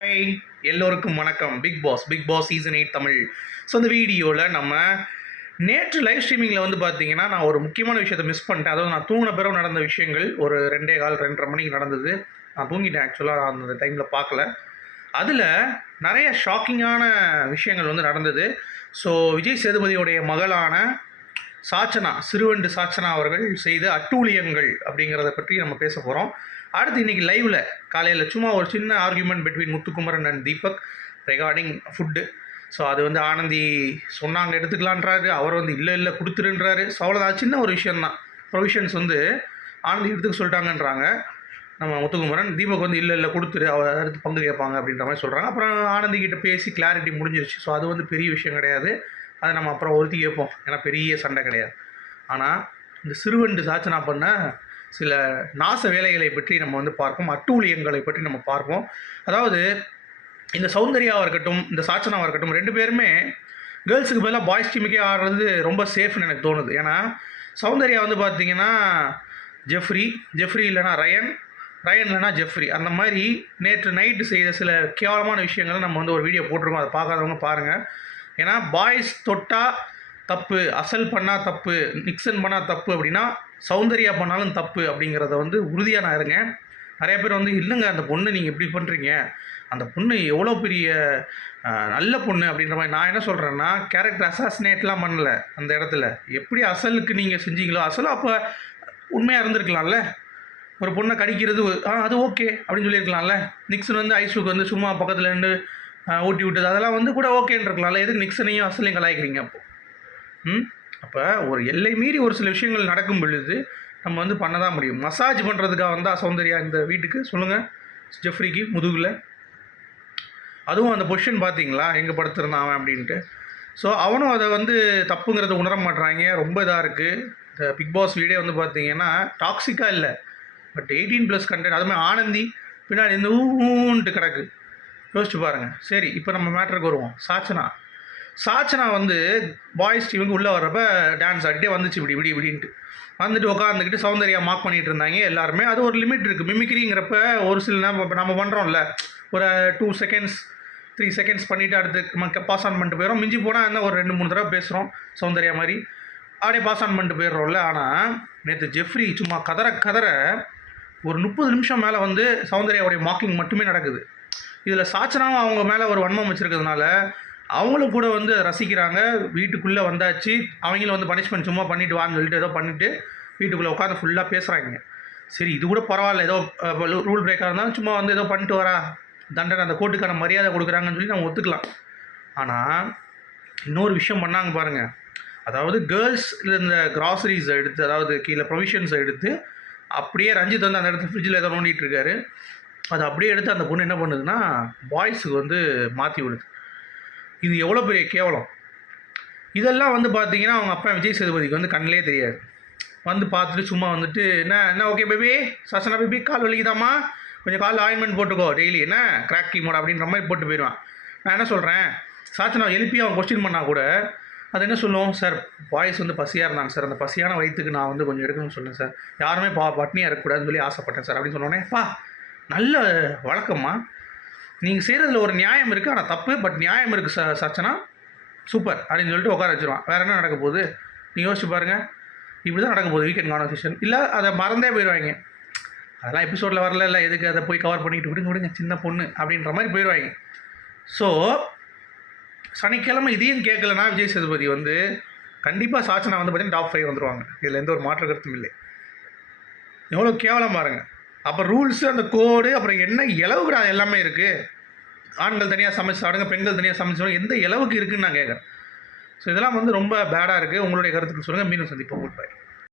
Hi எல்லோருக்கும் வணக்கம். Bigg Boss Bigg Boss season eight Tamil. So இந்த வீடியோவில் நம்ம நேற்று லைவ் ஸ்ட்ரீமிங்கில் வந்து பார்த்தீங்கன்னா நான் ஒரு முக்கியமான விஷயத்தை மிஸ் பண்ணிட்டேன். அதாவது நான் தூங்கின பிறகு நடந்த விஷயங்கள் ஒரு ரெண்டே கால் ரெண்டரை மணிக்கு நடந்தது. நான் தூங்கிட்டேன் ஆக்சுவலாக அந்த டைமில் பார்க்கல அதில் நிறைய ஷாக்கிங்கான விஷயங்கள் வந்து நடந்தது. ஸோ விஜய் சேதுபதியுடைய மகளான சாச்சனா சிறுவண்டு சாச்சனா அவர்கள் செய்த அட்டூழியங்கள் அப்படிங்கிறத பற்றி நம்ம பேச போகிறோம் அடுத்து இன்னைக்கு லைவில் காலையில் சும்மா ஒரு சின்ன argument between Muthukumaran and Deepak regarding food so அது வந்து ஆனந்தி சொன்னாங்க எடுத்துக்கலான்றாரு. அவர் வந்து இல்லை இல்லை கொடுத்துருன்றாரு. ஸோ அவ்வளோதான் சின்ன ஒரு விஷயந்தான் ப்ரொவிஷன்ஸ் வந்து ஆனந்தி எடுத்துக்க சொல்லிட்டாங்கன்றாங்க. நம்ம முத்துக்குமரன் தீபக் வந்து இல்லை இல்லை கொடுத்துரு. அவர் அடுத்து பங்கு கேட்பாங்க அப்படின்ற மாதிரி சொல்கிறாங்க அப்புறம் ஆனந்தி கிட்ட பேசி கிளாரிட்டி முடிஞ்சிருச்சு. ஸோ அது வந்து பெரிய விஷயம் கிடையாது. அதை நம்ம அப்புறம் ஒருத்தி கேட்போம். ஏன்னா பெரிய சண்டை கிடையாது. ஆனால் இந்த சிறுவண்டு சாச்சனா பண்ண சில நாச வேலைகளை பற்றி நம்ம வந்து பார்ப்போம். அட்டூழியங்களை பற்றி நம்ம பார்ப்போம். அதாவது இந்த சௌந்தர்யாவாக இருக்கட்டும் இந்த சாச்சனாவாக இருக்கட்டும் ரெண்டு பேருமே கேர்ள்ஸுக்கு பதிலாக பாய்ஸ் டீமுக்கே ஆடுறது ரொம்ப சேஃப்னு எனக்கு தோணுது. ஏன்னா சௌந்தர்யா வந்து பார்த்தீங்கன்னா ஜெஃப்ரி ஜெஃப்ரி இல்லைனா ரயன் ரயன் இல்லைனா ஜெஃப்ரி அந்த மாதிரி நேற்று நைட்டு செய்த சில கேவலமான விஷயங்களை நம்ம வந்து ஒரு வீடியோ போட்டிருக்கோம். அதை பார்க்காதவங்க பாருங்கள் ஏன்னா பாய்ஸ் தொட்டா தப்பு அசல் பண்ணால் தப்பு நிக்சன் பண்ணால் தப்பு அப்படின்னா சௌந்தர்யா பண்ணாலும் தப்பு அப்படிங்கிறத வந்து உறுதியாக நான் இருங்க. நிறைய பேர் வந்து இல்லைங்க அந்த பொண்ணு நீங்கள் இப்படி பண்ணுறீங்க அந்த பொண்ணு எவ்வளோ பெரிய நல்ல பொண்ணு அப்படின்ற மாதிரி நான் என்ன சொல்கிறேன்னா கேரக்டர் அசாசினேட்லாம் பண்ணல அந்த இடத்துல. எப்படி அசலுக்கு நீங்கள் செஞ்சீங்களோ அசலும் அப்போ உண்மையாக இருந்திருக்கலாம்ல. ஒரு பொண்ணை கடிக்கிறது ஆ அது ஓகே அப்படின்னு சொல்லியிருக்கலாம்ல. நிக்சன் வந்து ஐஸுக்கு வந்து சும்மா பக்கத்தில் நின்று ஊட்டி விட்டது. அதெல்லாம் வந்து கூட ஓகேன்னு இருக்கலாம்ல எதுக்கு நிக்சனையும் அசலையும் கலாய்க்கிறீங்க அப்போ? ம்? அப்போ ஒரு எல்லை மீறி ஒரு சில விஷயங்கள் நடக்கும் பொழுது நம்ம வந்து பண்ண தான் முடியும். மசாஜ் பண்ணுறதுக்காக வந்தால் சௌந்தர்யா இந்த வீட்டுக்கு? சொல்லுங்கள் ஜெஃப்ரிக்கு முதுகில். அதுவும் அந்த பொஷன் பார்த்தீங்களா எங்கே படுத்திருந்தான் அவன் அப்படின்ட்டு. ஸோ அவனும் அதை வந்து தப்புங்கிறத உணர மாட்றாங்க. ரொம்ப இதாக இருக்குது இந்த பிக் பாஸ் வீடே வந்து பார்த்தீங்கன்னா டாக்ஸிக்காக இல்லை. பட் எயிட்டீன் ப்ளஸ் கண்டென்ட் அதுமாதிரி ஆனந்தி. பின்னாடி இந்த ஊன்ட்டு கிடக்கு. யோசிச்சு பாருங்கள் சரி இப்போ நம்ம மேட்ருக்கு வருவோம். சாச்சனா. சாச்சனா வந்து பாய்ஸ் டீமுக்கு உள்ளே வர்றப்ப டான்ஸ் ஆடிட்டே வந்துச்சு. இப்படி இப்படி இப்படின்ட்டு. வந்துட்டு உட்காந்துக்கிட்டு சௌந்தர்யா மார்க் பண்ணிட்டு இருந்தாங்க எல்லாருமே. அது ஒரு லிமிட் இருக்குது மிமிக்ரிங்கிறப்ப ஒரு சில நேரம் நம்ம பண்ணுறோம்ல ஒரு டூ செகண்ட்ஸ் த்ரீ செகண்ட்ஸ் பண்ணிவிட்டு அடுத்து பாஸ் ஆன் பண்ணிட்டு போயிடும் மிஞ்சி போனால் என்ன ஒரு ரெண்டு மூணு தடவை பேசுகிறோம் சௌந்தர்யா மாதிரி. அப்படியே பாஸ் ஆன் பண்ணிட்டு போயிடுறோம்ல. ஆனால் நேற்று ஜெஃப்ரி சும்மா கதற கதற ஒரு முப்பது நிமிஷம் மேலே வந்து சௌந்தர்யாவுடைய மார்க்கிங் மட்டுமே நடக்குது. இதில் சாச்சனாவும் அவங்க மேலே ஒரு வன்மம் வச்சுருக்கிறதுனால அவங்களும் கூட வந்து ரசிக்கிறாங்க. வீட்டுக்குள்ளே வந்தாச்சு. அவங்களும் வந்து பனிஷ்மெண்ட் சும்மா பண்ணிட்டு வான்னு சொல்லிட்டு ஏதோ பண்ணிவிட்டு வீட்டுக்குள்ளே உட்காந்து ஃபுல்லாக பேசுகிறாங்க சரி இது கூட பரவாயில்ல. ஏதோ ரூல் பிரேக்காக இருந்தாலும் சும்மா வந்து ஏதோ பண்ணிட்டு வரா. தண்டனை அந்த கோர்ட்டுக்கான மரியாதை கொடுக்குறாங்கன்னு சொல்லி நம்ம ஒத்துக்கலாம். ஆனால் இன்னொரு விஷயம் பண்ணாங்க பாருங்கள் அதாவது கேர்ள்ஸ் இந்த கிராசரிஸை எடுத்து அதாவது கீழே ப்ரொவிஷன்ஸை எடுத்து அப்படியே ரஞ்சித் வந்து அந்த இடத்துல ஃப்ரிட்ஜில் ஏதோ நோண்டிகிட்டு இருக்காரு. அதை அப்படியே எடுத்து அந்த பொண்ணு என்ன பண்ணுதுன்னா பாய்ஸுக்கு வந்து மாற்றி விடுது. இது எவ்வளோ பெரிய கேவலம். இதெல்லாம் வந்து பார்த்தீங்கன்னா அவங்க அப்பா விஜய் சேதுபதிக்கு வந்து கண்ணிலே தெரியாது. வந்து பார்த்துட்டு சும்மா வந்துட்டு என்ன என்ன ஓகே பேபி சசனா பேபி கால் வலிக்குதாம்மா? கொஞ்சம் கால் ஆயின்மெண்ட் போட்டுக்கோ டெய்லி என்ன கிராக் கீமோட அப்படின்ற மாதிரி போட்டு போயிடுவான். நான் என்ன சொல்கிறேன் சாச்சனா எழுப்பி அவன் கொஸ்டின் பண்ணால் கூட அது என்ன சொல்லுவோம் சார் பாய்ஸ் வந்து பசியாக இருந்தாங்க சார் அந்த பசியான வயிற்றுக்கு நான் வந்து கொஞ்சம் எடுக்கணும்னு சொன்னேன் சார் யாருமே பா பட்னியாக இருக்கக்கூடாதுன்னு சொல்லி ஆசைப்பட்டேன் சார் அப்படின்னு சொன்னோடனே பா நல்ல வழக்கம்மா. நீங்கள் செய்கிறதுல ஒரு நியாயம் இருக்குது ஆனால் தப்பு. பட் நியாயம் இருக்குது ச சச்சனா. சூப்பர். அப்படின்னு சொல்லிட்டு உட்கார வச்சிருவான். வேறு என்ன நடக்க போகுது? நீங்கள் யோசிச்சு பாருங்கள் இப்படி தான் நடக்க போகுது வீக்கெண்ட் கான்வர்சேஷன் இல்லை அதை மறந்தே போயிடுவாங்க அதெல்லாம் எபிசோடில் வரல இல்லை எதுக்கு அதை போய் கவர் பண்ணிட்டு விடுங்க விடுங்க சின்ன பொண்ணு அப்படின்ற மாதிரி போயிடுவாங்க ஸோ சனிக்கிழமை இதையும் கேட்கலனா விஜய் சேதுபதி வந்து கண்டிப்பாக சாச்சனா வந்து பார்த்தீங்கன்னா டாப் ஃபைவ் வந்துருவாங்க. இதில் எந்த ஒரு மாற்று கருத்தும் இல்லை. எவ்வளோ கேவலம் பாருங்கள் அப்போ ரூல்ஸு அந்த கோடு அப்புறம் என்ன இளவுக்கு அது எல்லாமே இருக்குது ஆண்கள் தனியாக சமைச்சு சாப்பிடுங்க பெண்கள் தனியாக சமைச்சு சாப்பிடுங்க எந்த இளவுக்கு இருக்குன்னு நான் கேட்குறேன். ஸோ இதெல்லாம் வந்து ரொம்ப பேடாக இருக்குது உங்களுடைய கருத்துக்கு சொல்லுங்கள் மீண்டும் சந்திப்போம். Good bye